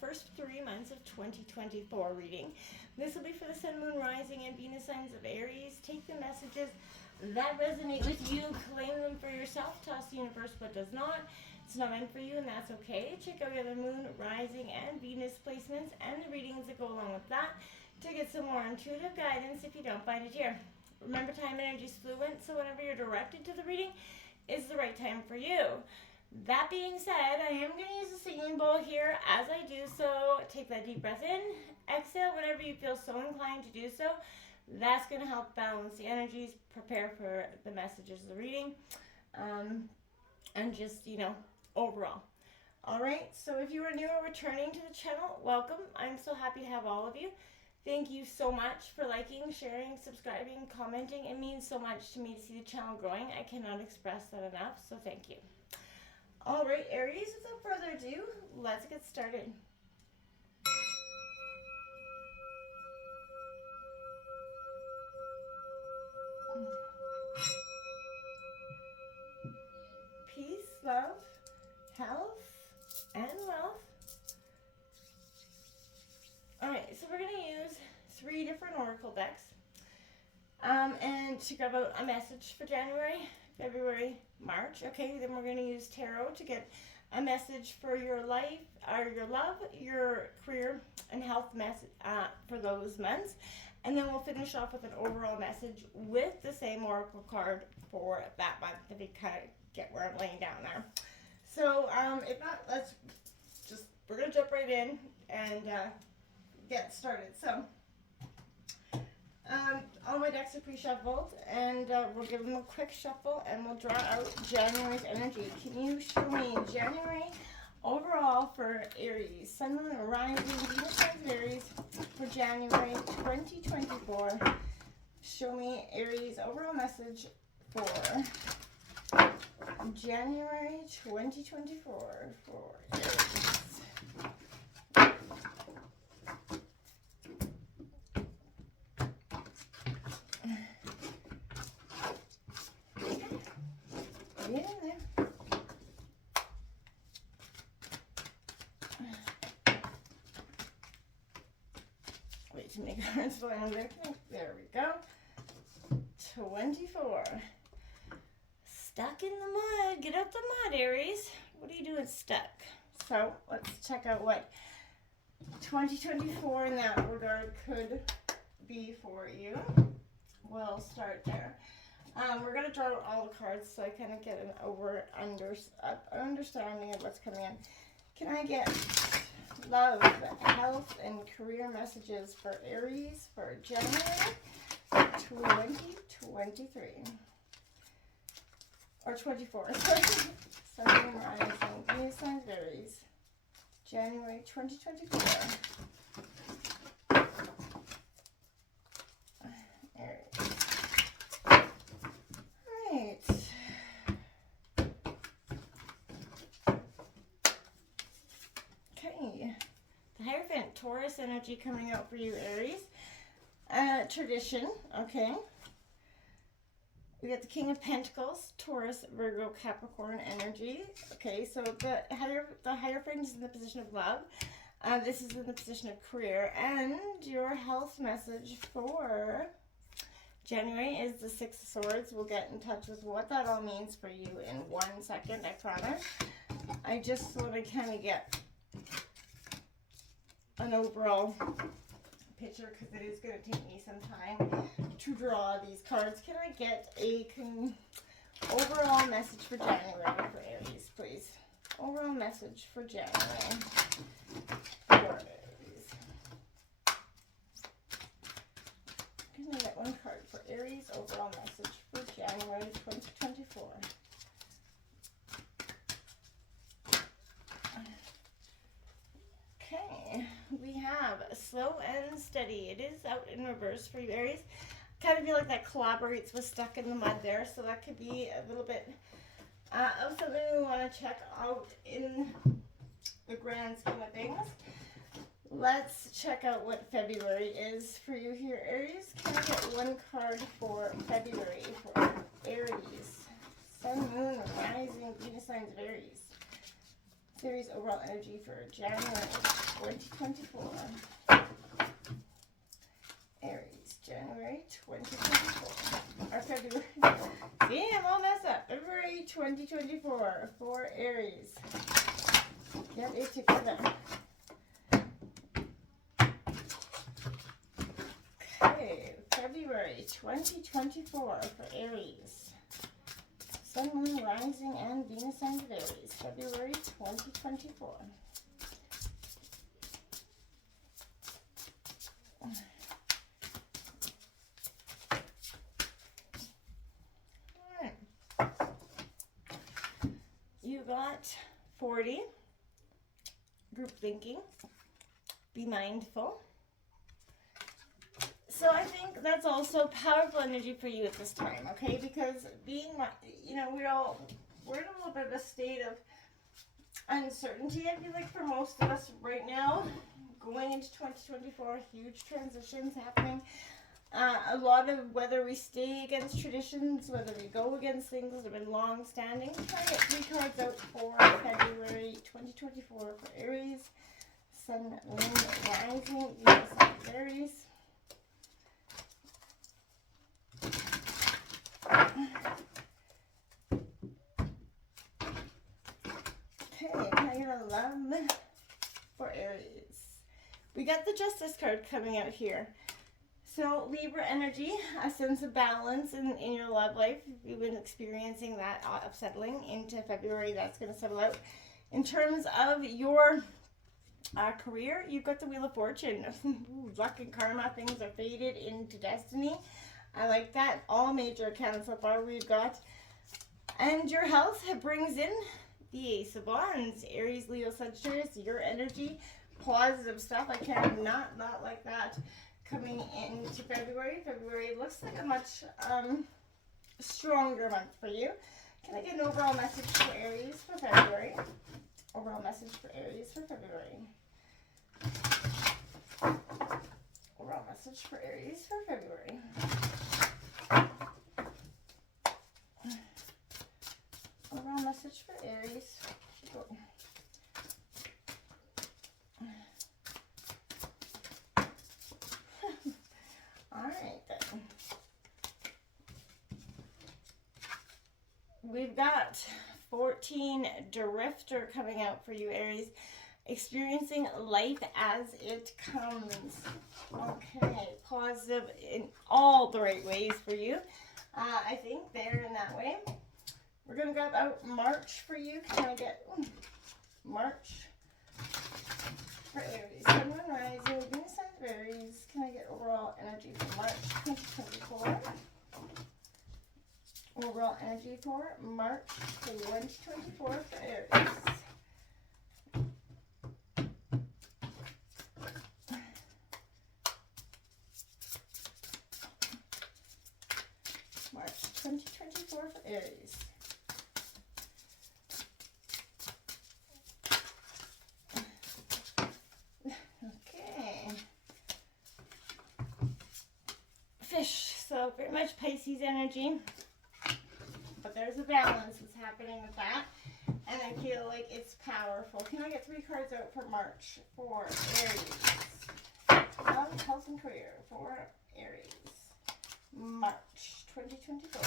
first 3 months of 2024 reading. This will be for the Sun, Moon, Rising, and Venus signs of Aries. Take the messages that resonate with you, claim them for yourself, toss the universe what does not. It's not meant for you, and that's okay. Check out your other Moon, Rising, and Venus placements and the readings that go along with that to get some more intuitive guidance if you don't find it here. Remember, time energy is fluent, so whenever you're directed to the reading is the right time for you. That being said, I am going to use a singing bowl here. As I do so, take that deep breath in, exhale whenever you feel so inclined to do so. That's going to help balance the energies, prepare for the messages of the reading, and just, overall. All right, so if you are new or returning to the channel, welcome. I'm so happy to have all of you. Thank you so much for liking, sharing, subscribing, commenting. It means so much to me to see the channel growing. I cannot express that enough, so thank you. All right, Aries, without further ado, let's get started. Peace, love, health, and wealth. All right, so we're going to use 3 different oracle decks and to grab out a message for January, February, March. Okay, then we're going to use tarot to get a message for your life, or your love, your career, and health message for those months. And then we'll finish off with an overall message with the same oracle card for that month, if you kind of get where I'm laying down there. So if not, we're going to jump right in and get started. So all my decks are pre-shuffled, and we'll give them a quick shuffle, and we'll draw out January's energy. Can you show me January overall for Aries? Sun, Moon, Rising, Venus signs of Aries for January 2024. Show me Aries overall message for January 2024 for Aries. Wait to make cards land there. There we go. 24. Stuck in the mud. Get out the mud, Aries. What are you doing stuck? So let's check out what 2024 in that regard could be for you. We'll start there. We're going to draw all the cards so I kind of get an understanding of what's coming in. Can I get love, health, and career messages for Aries for January 2023? Or 24, sorry. Sun, Moon, Rising, Venus signs of Aries, January 2024. Aries. Alright. Okay. The Hierophant, Taurus energy coming out for you, Aries. Tradition, okay. We got the King of Pentacles, Taurus, Virgo, Capricorn energy. Okay, so the Hierophant is in the position of love. This is in the position of career. And your health message for January is the Six of Swords. We'll get in touch with what that all means for you in 1 second, I promise. I just want to kind of get an overall picture because it is going to take me some time to draw these cards. Can I get a overall message for January for Aries, please? Overall message for January for Aries. Can I get 1 card for Aries? Overall message for January 2024. Okay, we have slow and steady. It is out in reverse for you, Aries. Kind of feel like that collaborates with stuck in the mud there, so that could be a little bit of something we want to check out in the grand scheme of things. Let's check out what February is for you here, Aries. Can I get 1 card for February for Aries? Sun, Moon, Rising, Venus signs of Aries. Aries overall energy for January 2024. Aries, January 2024. Or February. Damn, all messed up. February 2024 for Aries. Get it together. Okay, February 2024 for Aries. Sun, Moon, Rising, and Venus signs of Aries. February 2024. You got 40. Group thinking. Be mindful. So I think that's also powerful energy for you at this time, okay? Because being, you know, we're in a little bit of a state of uncertainty, I feel like, for most of us right now. Going into 2024, huge transitions happening. A lot of whether we stay against traditions, whether we go against things that have been long-standing. Try to get 3 cards out for February 2024 for Aries. Sun, Moon, Rising, Venus sign of Aries. Okay, can I get a love for Aries? We got the Justice card coming out here. So Libra energy, a sense of balance in your love life. You've been experiencing that upsettling into February. That's going to settle out. In terms of your career, you've got the Wheel of Fortune. Ooh, luck and karma, things are fated into destiny. I like that. All major accounts so far we've got. And your health brings in the Ace of Wands. Aries, Leo, Sagittarius, your energy. Positive stuff. I cannot not like that. Coming into February. February looks like a much stronger month for you. Can I get an overall message for Aries for February? Overall message for Aries for February. Overall message for Aries for February. Overall message for Aries. Alright then. We've got 14 Drifter coming out for you, Aries. Experiencing life as it comes. Okay, positive in all the right ways for you. I think they're in that way. We're going to grab out March for you. Can I get March for Aries? Sun, Moon, Rising, Venus sign of Aries. Can I get overall energy for March 2024? Overall energy for March 2024 for Aries. March 2024 for Aries. Okay. Fish. So very much Pisces energy. But there's a balance that's happening with that. And I feel like it's powerful. Can I get 3 cards out for March for Aries? Love, health, and career for Aries. March 2024.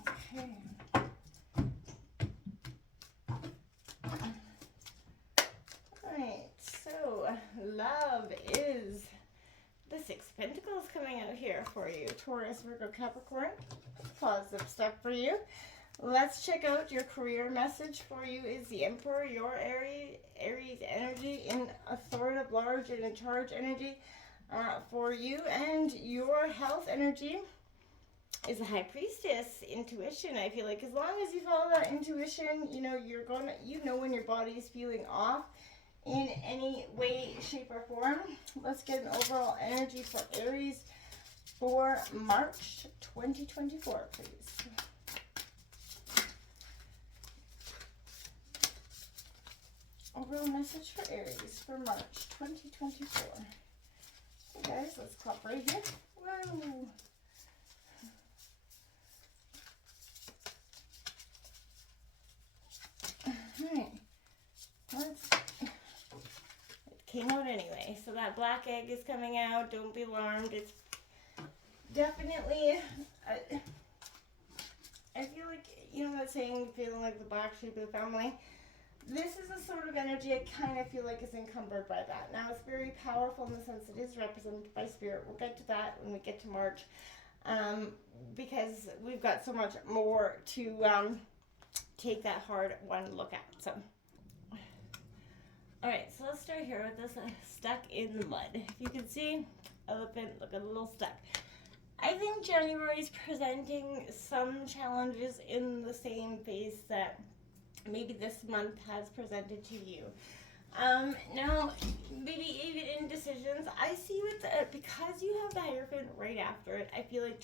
Okay. Alright, so love is the 6 of Pentacles coming out here for you. Taurus, Virgo, Capricorn. Positive stuff for you. Let's check out your career message for you is the Emperor, your Aries energy in authoritative, large, and in charge energy for you. And your health energy is a High Priestess, intuition. I feel like as long as you follow that intuition, you know, you're gonna, you know when your body is feeling off in any way, shape, or form. Let's get an overall energy for Aries for March 2024, please. Overall message for Aries for March 2024. Okay guys, let's clap right here. Whoa. It came out anyway. So that black egg is coming out. Don't be alarmed. It's definitely, I feel like, you know that saying, feeling like the black sheep of the family? This is a sort of energy I kind of feel like is encumbered by that. Now, it's very powerful in the sense it is represented by spirit. We'll get to that when we get to March, because we've got so much more to take that hard one look at. So, all right, so let's start here with this stuck in the mud. If you can see, elephant, look a little stuck. I think January is presenting some challenges in the same phase that maybe this month has presented to you. Now, maybe even indecisions. I see with because you have the Hierophant right after it, I feel like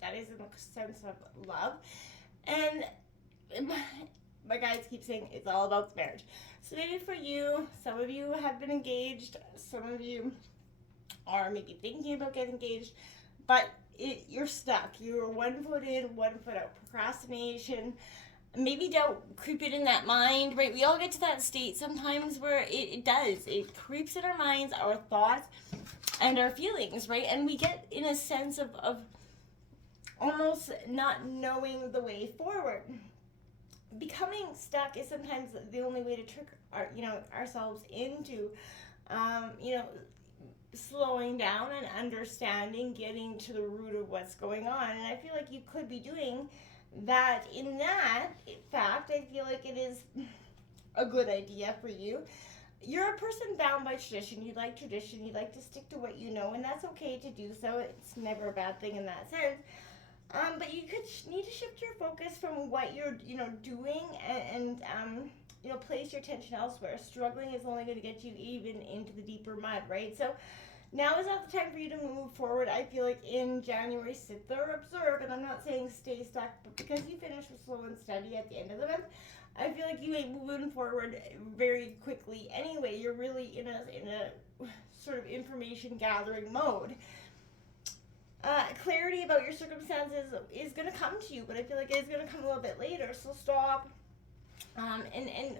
that is in the sense of love. And my guides keep saying it's all about marriage. So maybe for you, some of you have been engaged, some of you are maybe thinking about getting engaged, but you're stuck. You're 1 foot in, 1 foot out. Procrastination, maybe doubt creeping in that mind, right? We all get to that state sometimes where it creeps in our minds, our thoughts, and our feelings, right? And we get in a sense of almost not knowing the way forward. Becoming stuck is sometimes the only way to trick ourselves into, slowing down and understanding, getting to the root of what's going on. And I feel like you could be doing that. In fact, I feel like it is a good idea for you. You're a person bound by tradition. You like tradition. You like to stick to what you know, and that's okay to do so. It's never a bad thing in that sense. But you could need to shift your focus from what you're, doing and place your attention elsewhere. Struggling is only going to get you even into the deeper mud, right? So now is not the time for you to move forward. I feel like in January, sit there, observe, and I'm not saying stay stuck, but because you finish with slow and steady at the end of the month, I feel like you ain't moving forward very quickly. Anyway, you're really in a sort of information gathering mode. Clarity about your circumstances is going to come to you, but I feel like it's going to come a little bit later. So stop, and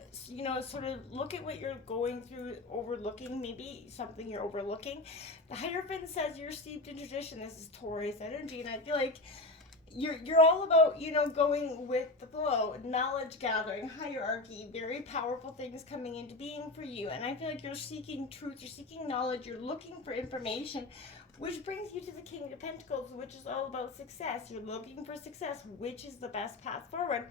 sort of look at what you're going through, overlooking, maybe something you're overlooking. The Hierophant says you're steeped in tradition. This is Taurus energy, and I feel like you're all about, going with the flow, knowledge gathering, hierarchy, very powerful things coming into being for you. And I feel like you're seeking truth, you're seeking knowledge, you're looking for information, which brings you to the King of Pentacles, which is all about success. You're looking for success, which is the best path forward.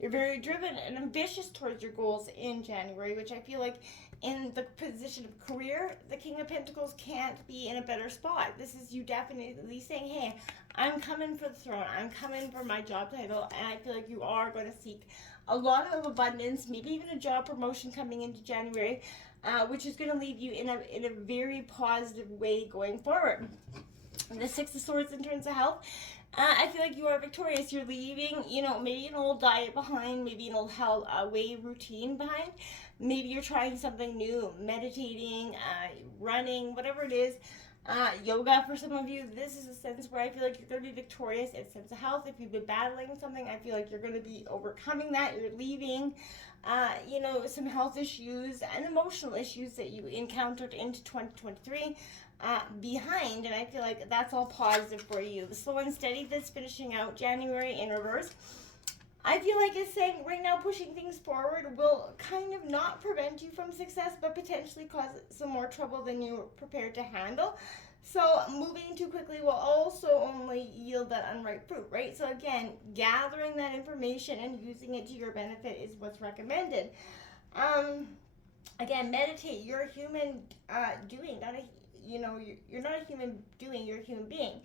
You're very driven and ambitious towards your goals in January, which I feel like in the position of career, the King of Pentacles can't be in a better spot. This is you definitely saying, hey, I'm coming for the throne. I'm coming for my job title. And I feel like you are going to seek a lot of abundance, maybe even a job promotion coming into January, which is going to leave you in a very positive way going forward. The Six of Swords in terms of health, I feel like you are victorious. You're leaving, maybe an old diet behind, maybe an old way routine behind. Maybe you're trying something new, meditating, running, whatever it is. Yoga for some of you. This is a sense where I feel like you're going to be victorious. It's a sense of health. If you've been battling something, I feel like you're going to be overcoming that. You're leaving, some health issues and emotional issues that you encountered into 2023 behind. And I feel like that's all positive for you. The slow and steady that's finishing out January in reverse, I feel like it's saying right now pushing things forward will kind of not prevent you from success, but potentially cause some more trouble than you're prepared to handle. So moving too quickly will also only yield that unripe fruit, right? So again, gathering that information and using it to your benefit is what's recommended. Again, meditate. You're a human doing, you're not a human doing, you're a human being.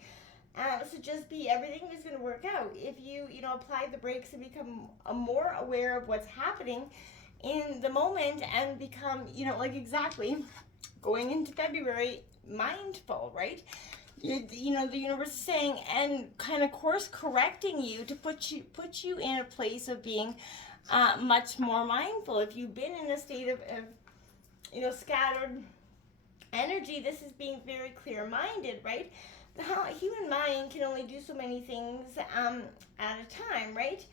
So just everything is going to work out. If you, apply the brakes and become more aware of what's happening in the moment and become, exactly going into February, mindful, right? The universe is saying and kind of course correcting you to put you in a place of being much more mindful. If you've been in a state of scattered energy, this is being very clear-minded, right? The human mind can only do so many things at a time, right?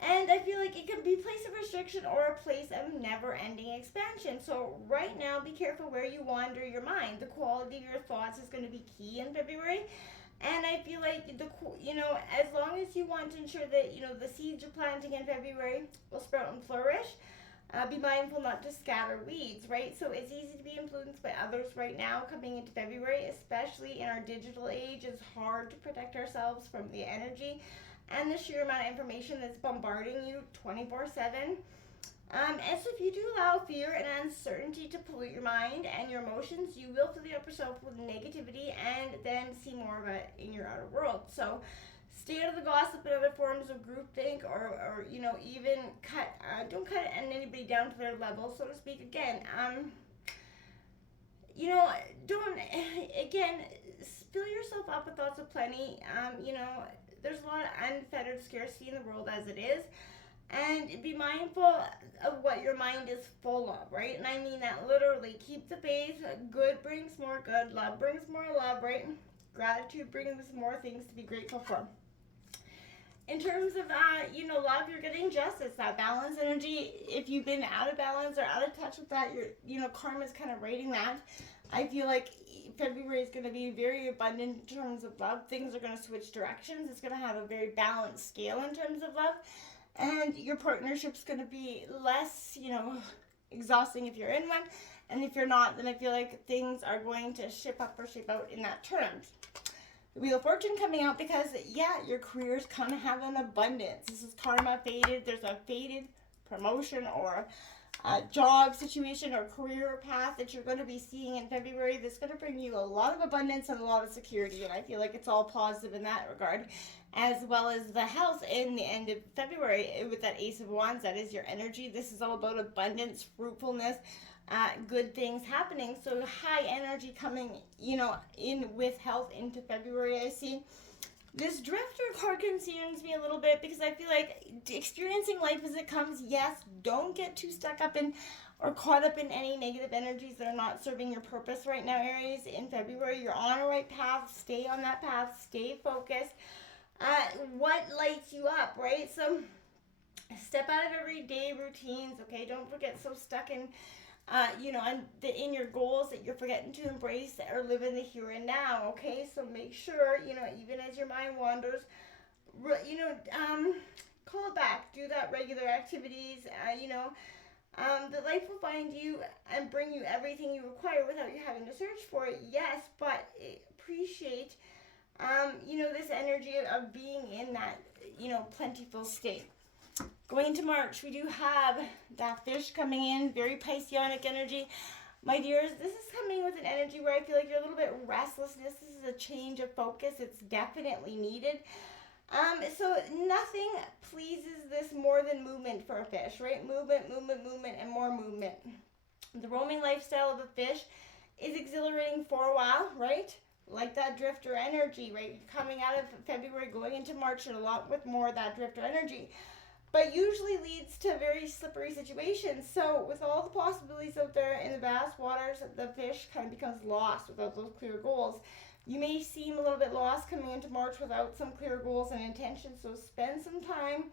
And I feel like like it can be a place of restriction or a place of never-ending expansion. So right now, be careful where you wander your mind. The quality of your thoughts is going to be key in February. And I feel like as long as you want to ensure that the seeds you're planting in February will sprout and flourish, be mindful not to scatter weeds, right? So it's easy to be influenced by others right now coming into February, especially in our digital age. It's hard to protect ourselves from the energy and the sheer amount of information that's bombarding you 24/7. And so if you do allow fear and uncertainty to pollute your mind and your emotions, you will fill yourself with negativity and then see more of it in your outer world. So stay out of the gossip and other forms of groupthink, or even don't cut anybody down to their level, so to speak. Again, don't, again, fill yourself up with thoughts of plenty. There's a lot of unfettered scarcity in the world as it is. And be mindful of what your mind is full of, right? And I mean that literally. Keep the faith. Good brings more good. Love brings more love, right? Gratitude brings more things to be grateful for. In terms of, love, you're getting justice, that balance energy. If you've been out of balance or out of touch with that, karma's kind of rating that. I feel like February is going to be very abundant in terms of love. Things are going to switch directions. It's going to have a very balanced scale in terms of love. And your partnership's going to be less, exhausting if you're in one. And if you're not, then I feel like things are going to shape up or shape out in that terms. The Wheel of Fortune coming out because, your career's going to have an abundance. This is karma faded. There's a faded promotion or a job situation or career path that you're going to be seeing in February. That's going to bring you a lot of abundance and a lot of security. And I feel like it's all positive in that regard, as well as the health in the end of February with that Ace of Wands. That is your energy. This is all about abundance, fruitfulness, good things happening. So high energy coming, in with health into February, I see. This Drifter card concerns me a little bit because I feel like experiencing life as it comes, yes, don't get too stuck up in or caught up in any negative energies that are not serving your purpose right now, Aries. In February, you're on a right path. Stay on that path. Stay focused. What lights you up, right? So step out of everyday routines, okay? Don't get so stuck in in your goals that you're forgetting to embrace or live in the here and now, okay? So make sure, even as your mind wanders, call it back, do that regular activities, the life will find you and bring you everything you require without you having to search for it, yes, but appreciate, this energy of being in that, plentiful state. Going into March, we do have that fish coming in, very Pisceanic energy. My dears, this is coming with an energy where I feel like you're a little bit restlessness. This is a change of focus. It's definitely needed. So nothing pleases this more than movement for a fish, right? Movement, and more movement. The roaming lifestyle of a fish is exhilarating for a while, right? Like that Drifter energy, right? Coming out of February, going into March, and a lot with more of that Drifter energy. But usually leads to very slippery situations. So with all the possibilities out there in the vast waters, the fish kind of becomes lost without those clear goals. You may seem a little bit lost coming into March without some clear goals and intentions. So spend some time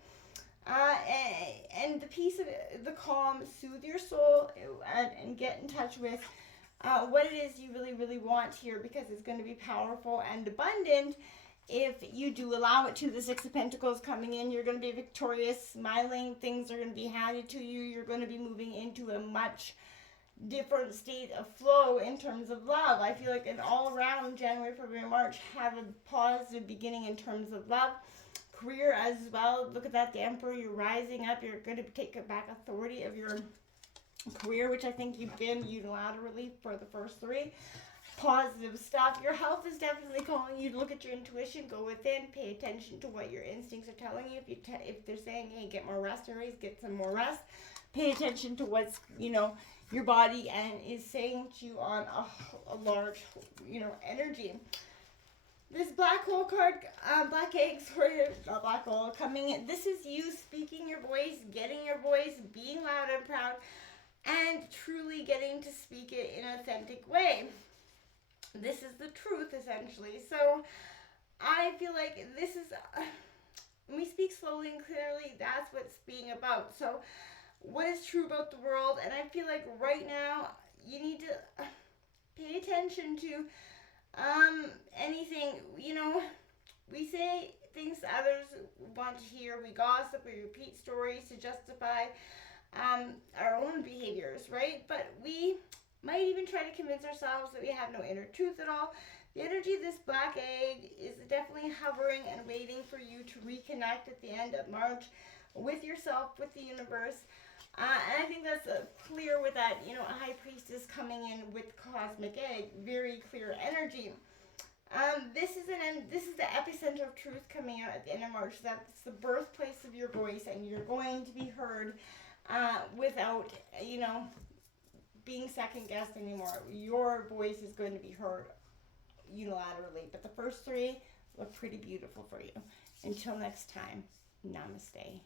and the peace of the calm, soothe your soul and get in touch with what it is you really, really want here, because it's going to be powerful and abundant. If you do allow it to, the Six of Pentacles coming in, you're going to be victorious, smiling, things are going to be handed to you, you're going to be moving into a much different state of flow in terms of love. I feel like an all around January, February, March have a positive beginning in terms of love. Career as well, look at that, the Emperor, you're rising up, you're going to take back authority of your career, which I think you've been unilaterally for the first three. Positive stuff. Your health is definitely calling you to look at your intuition, go within, pay attention to what your instincts are telling you. If they're saying, hey, get more rest, Aries, get some more rest. Pay attention to what's, your body and is saying to you on a large, energy. This black hole card, black egg, sorry, not black hole, coming in. This is you speaking your voice, getting your voice, being loud and proud, and truly getting to speak it in an authentic way. This is the truth, essentially. So I feel like this is When we speak slowly and clearly, that's what's being about. So, what is true about the world? And I feel like right now, you need to pay attention to anything. We say things others want to hear. We gossip. We repeat stories to justify our own behaviors, right? But we might even try to convince ourselves that we have no inner truth at all. The energy of this black egg is definitely hovering and waiting for you to reconnect at the end of March with yourself, with the universe. And I think that's clear with that, High Priestess coming in with Cosmic Egg. Very clear energy. This is the epicenter of truth coming out at the end of March. That's the birthplace of your voice, and you're going to be heard without, being second guessed anymore. Your voice is going to be heard unilaterally. But the first three look pretty beautiful for you. Until next time, namaste.